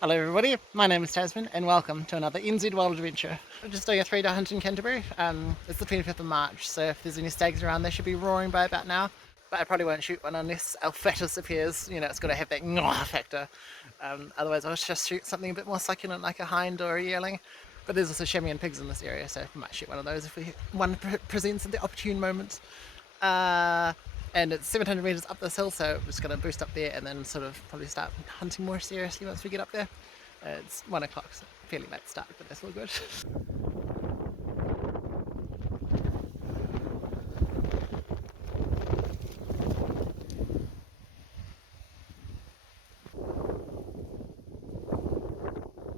Hello everybody, my name is Tasman and welcome to another NZ Wild Adventure. I'm just doing a 3-day hunt in Canterbury. It's the 25th of March, so if there's any stags around they should be roaring by about now. But I probably won't shoot one unless Alphatus appears, it's got to have that ngah factor. Otherwise I'll just shoot something a bit more succulent like a hind or a yearling. But there's also chamois and pigs in this area, so we might shoot one of those if one presents at the opportune moment. And it's 700 metres up this hill, so I'm just going to boost up there and then sort of probably start hunting more seriously once we get up there. It's 1 o'clock, so fairly late start, but that's all good.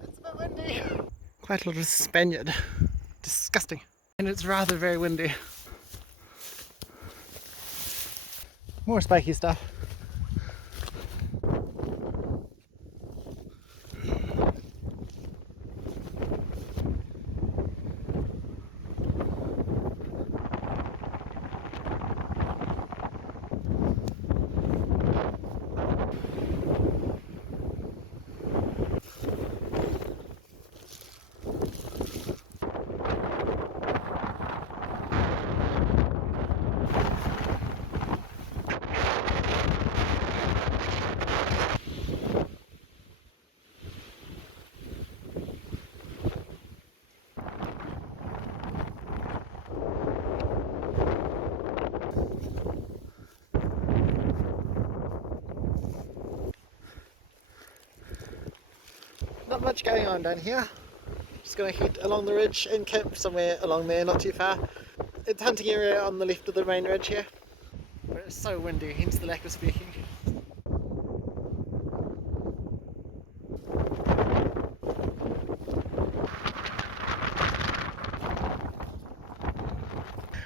It's a bit windy. Quite a lot of Spaniard. Disgusting. And it's rather very windy. More spiky stuff. Not much going on down here. Just going to head along the ridge and camp somewhere along there, not too far. It's a hunting area on the left of the main ridge here. But it's so windy, hence the lack of speaking.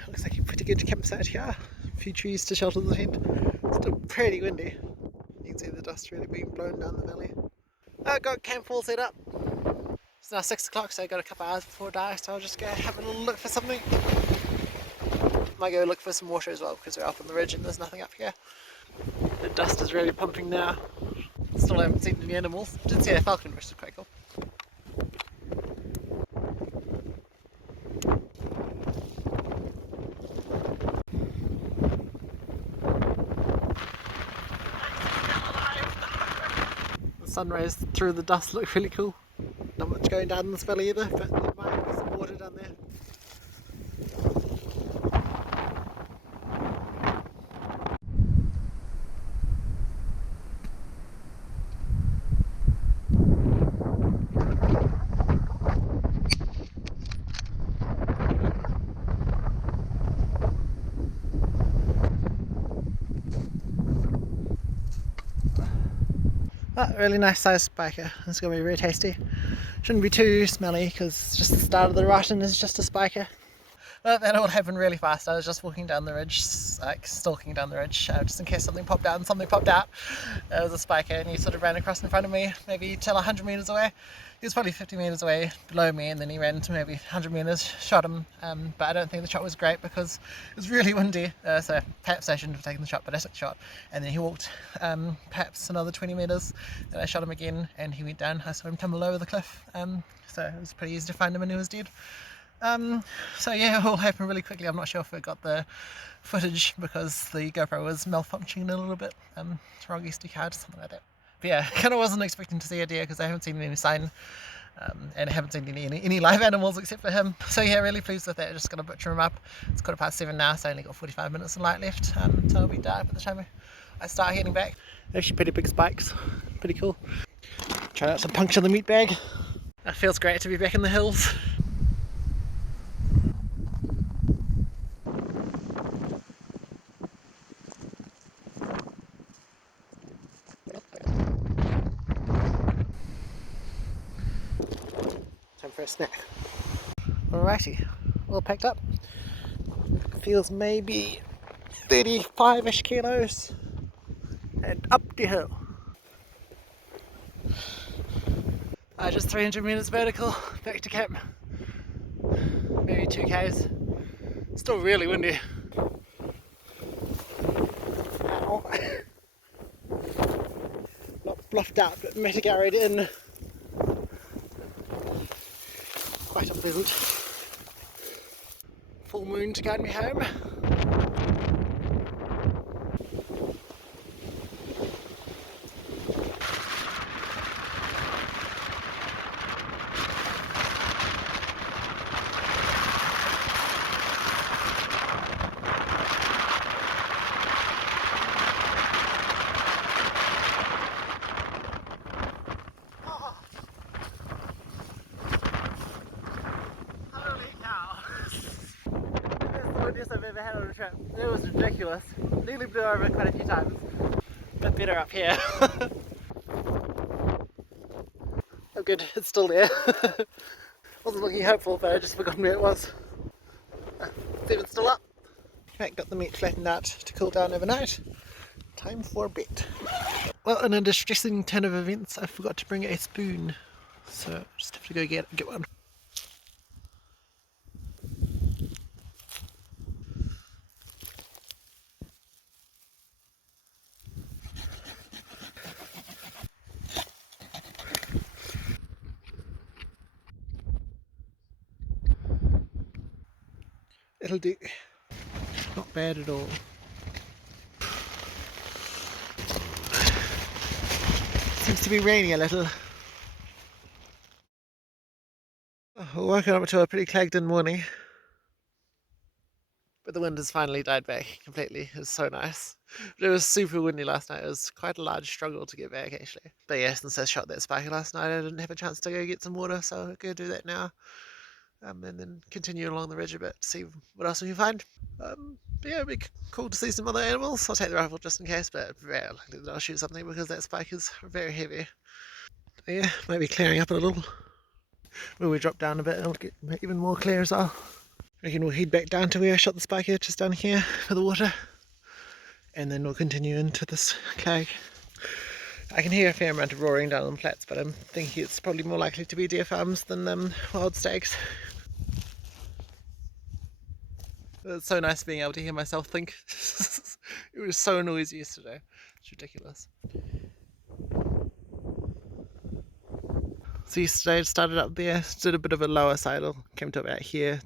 Looks like a pretty good campsite here. A few trees to shelter the tent. Still pretty windy. You can see the dust really being blown down the valley. I've got camp all set up. It's now 6 o'clock, so I've got a couple hours before dark, so I'll just go have a little look for something. Might go look for some water as well, because we're up on the ridge and there's nothing up here. The dust is really pumping now. Still haven't seen any animals. Did see a falcon, which is quite cool. The sunrays through the dust look really cool. Not much going down in this valley either, but there might be some water down there. Oh, really nice sized spiker. It's going to be very tasty. Shouldn't be too smelly because it's just the start of the rut and it's just a spiker. But that all happened really fast. I was just walking down the ridge, like stalking down the ridge, just in case something popped out, and something popped out. It was a spiker and he sort of ran across in front of me, maybe till 100 metres away. He was probably 50 metres away below me, and then he ran to maybe 100 metres, shot him, but I don't think the shot was great because it was really windy, so perhaps I shouldn't have taken the shot, but I took the shot. And then he walked perhaps another 20 metres, and I shot him again, and he went down. I saw him tumble over the cliff, so it was pretty easy to find him and he was dead. So yeah, it all happened really quickly. I'm not sure if I got the footage because the GoPro was malfunctioning a little bit, wrong SD card, something like that. But yeah, kind of wasn't expecting to see a deer because I haven't seen any sign, and I haven't seen any live animals except for him. So yeah, really pleased with that. Just gonna butcher him up. It's 7:15 now, so I only got 45 minutes of light left, so it'll be dark by the time I start heading back. Actually pretty big spikes, pretty cool. Try not to puncture the meat bag. It feels great to be back in the hills. Time for a snack. Alrighty, all packed up. Feels maybe 35-ish kilos and up the hill. Just 300 metres vertical, back to camp. Maybe 2k's. Still really windy. Ow. Not bluffed out, but mitigated in. quite unpleasant. Full moon to guide me home. Holy cow! That's the windiest I've ever had on a trip. It was ridiculous. Nearly blew over quite a few times. But better up here. Oh good, it's still there. Wasn't looking hopeful, but I just forgotten where it was. It's even still up. Right, got the meat flattened out to cool down overnight. Time for bed. Well, in a distressing turn of events, I forgot to bring a spoon. So just have to go get one. It'll do. Not bad at all. Seems to be raining a little. Woken up to a pretty clagged in morning. But the wind has finally died back completely. It was so nice. But it was super windy last night. It was quite a large struggle to get back actually. But yeah, since I shot that spiker last night, I didn't have a chance to go get some water, so I'm going to do that now. And then continue along the ridge a bit to see what else we can find. But yeah, it'd be cool to see some other animals. I'll take the rifle just in case, but very likely that I'll shoot something because that spike is very heavy. But yeah, maybe clearing up a little. When we drop down a bit, it'll get even more clear as well. I reckon we'll head back down to where I shot the spiker, just down here for the water. And then we'll continue into this clag. I can hear a fair amount of roaring down on the flats, but I'm thinking it's probably more likely to be deer farms than wild stags. It's so nice being able to hear myself think. It was so noisy yesterday. It's ridiculous. So yesterday I started up there, did a bit of a lower sidle, came to about here,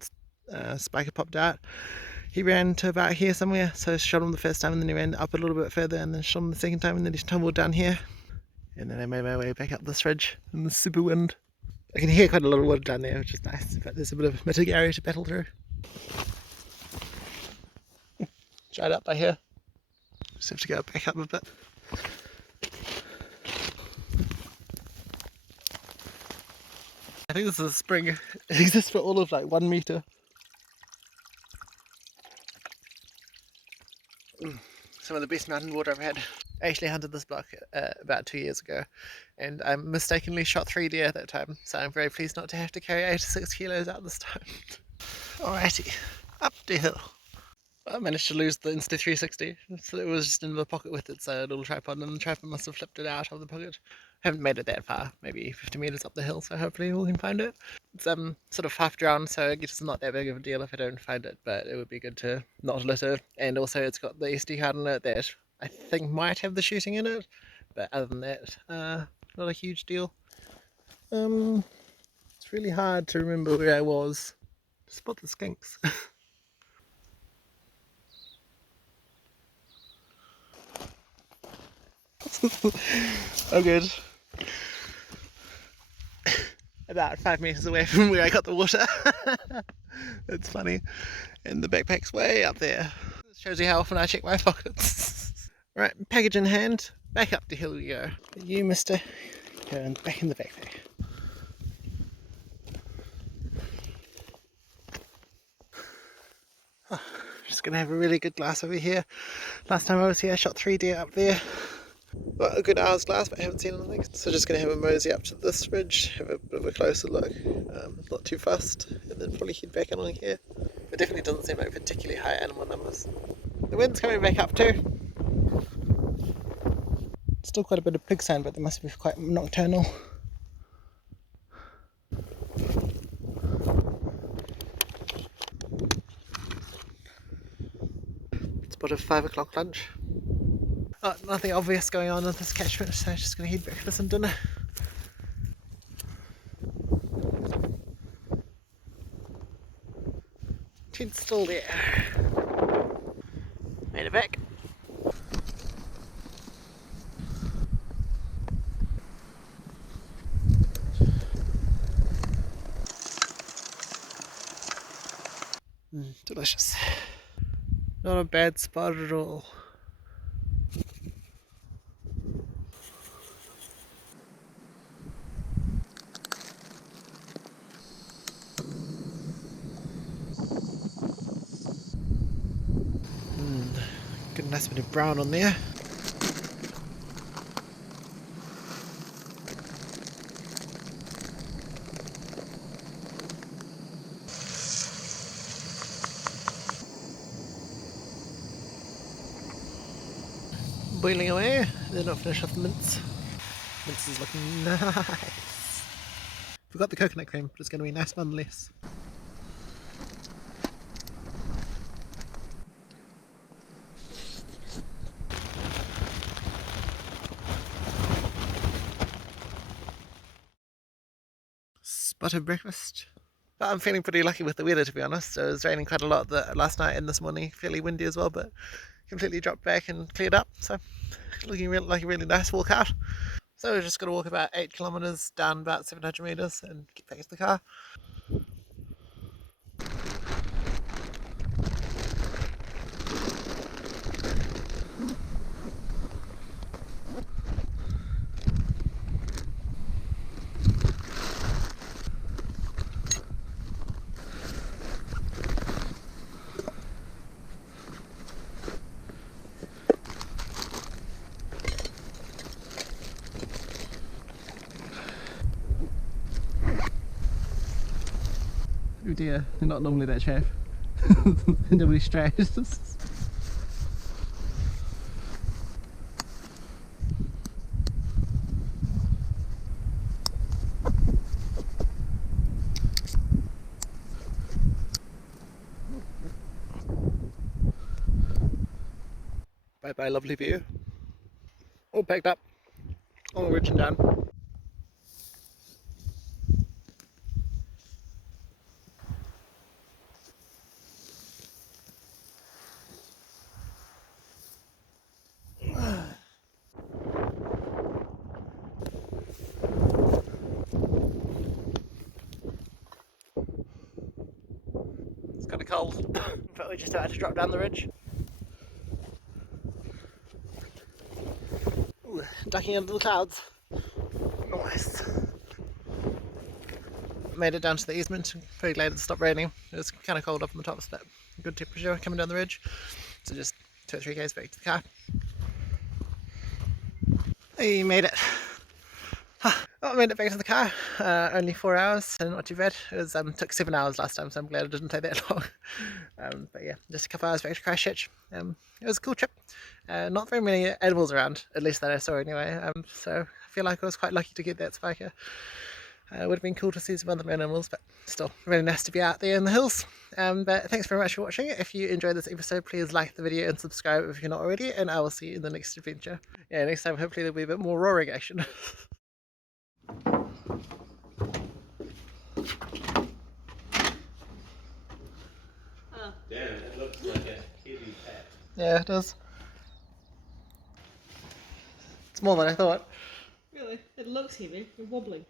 spiker popped out. He ran to about here somewhere, so I shot him the first time and then he ran up a little bit further and then shot him the second time and then he tumbled down here. And then I made my way back up this ridge in the super wind. I can hear quite a lot of water down there, which is nice, but there's a bit of mitig area to battle through. Dried up by here. Just have to go back up a bit. I think this is a spring. It exists for all of like 1 meter. Some of the best mountain water I've had. I actually hunted this block about 2 years ago and I mistakenly shot 3 deer at that time, so I'm very pleased not to have to carry 86 kilos out this time. Alrighty, up the hill. I managed to lose the Insta360, so it was just in the pocket with its little tripod, and the tripod must have flipped it out of the pocket. I haven't made it that far, maybe 50 metres up the hill, so hopefully we can find it. It's sort of half drowned, so I guess it's not that big of a deal if I don't find it, but it would be good to not litter. And also it's got the SD card in it that I think might have the shooting in it, but other than that, not a huge deal. It's really hard to remember where I was. Spot the skinks. Oh good. About 5 meters away from where I got the water. It's funny. And the backpack's way up there. It shows you how often I check my pockets. Right, package in hand, back up the hill we go. You, mister, go back in the backpack. Oh, just gonna have a really good glass over here. Last time I was here I shot 3 deer up there. Well, a good hour's glass, but I haven't seen anything, so just going to have a mosey up to this ridge, have a bit of a closer look, not too fast, and then probably head back along here. It definitely doesn't seem like particularly high animal numbers. The wind's coming back up too. Still quite a bit of pig sand, but they must be quite nocturnal. It's about a 5 o'clock lunch. Oh, nothing obvious going on in this catchment, so I'm just going to head back for some dinner. Tent's still there. Made it back. Delicious. Not a bad spot at all. Good nice bit of brown on there. Boiling away, then I'll finish off the mince. Mince is looking nice. Forgot the coconut cream, but it's going to be nice nonetheless. Spot of breakfast. But I'm feeling pretty lucky with the weather, to be honest. It was raining quite a lot last night and this morning, fairly windy as well, but completely dropped back and cleared up. So looking like a really nice walk out. So we're just going to walk about 8 kilometres down about 700 metres and get back to the car. Oh dear, they're not normally that chaff. They're really stressed. Bye bye, lovely view. All packed up, all rich and done. It's kind of cold, but we're just about to drop down the ridge. Ooh, ducking under the clouds. Nice. Made it down to the easement. Pretty glad it stopped raining. It was kind of cold up on the top, but good temperature coming down the ridge. So just 2 or 3 k's back to the car. Hey, made it. I made it back to the car. Only 4 hours, so not too bad. It was took 7 hours last time, so I'm glad it didn't take that long. But yeah, just a couple hours back to Christchurch. It was a cool trip. Not very many animals around, at least that I saw anyway. So I feel like I was quite lucky to get that spiker. It would have been cool to see some other animals, but still really nice to be out there in the hills. But thanks very much for watching. If you enjoyed this episode, please like the video and subscribe if you're not already, and I will see you in the next adventure. Yeah, next time hopefully there'll be a bit more roaring action. Damn, it looks like a heavy pack. Yeah, it does. It's more than I thought. Really? It looks heavy. You're wobbling.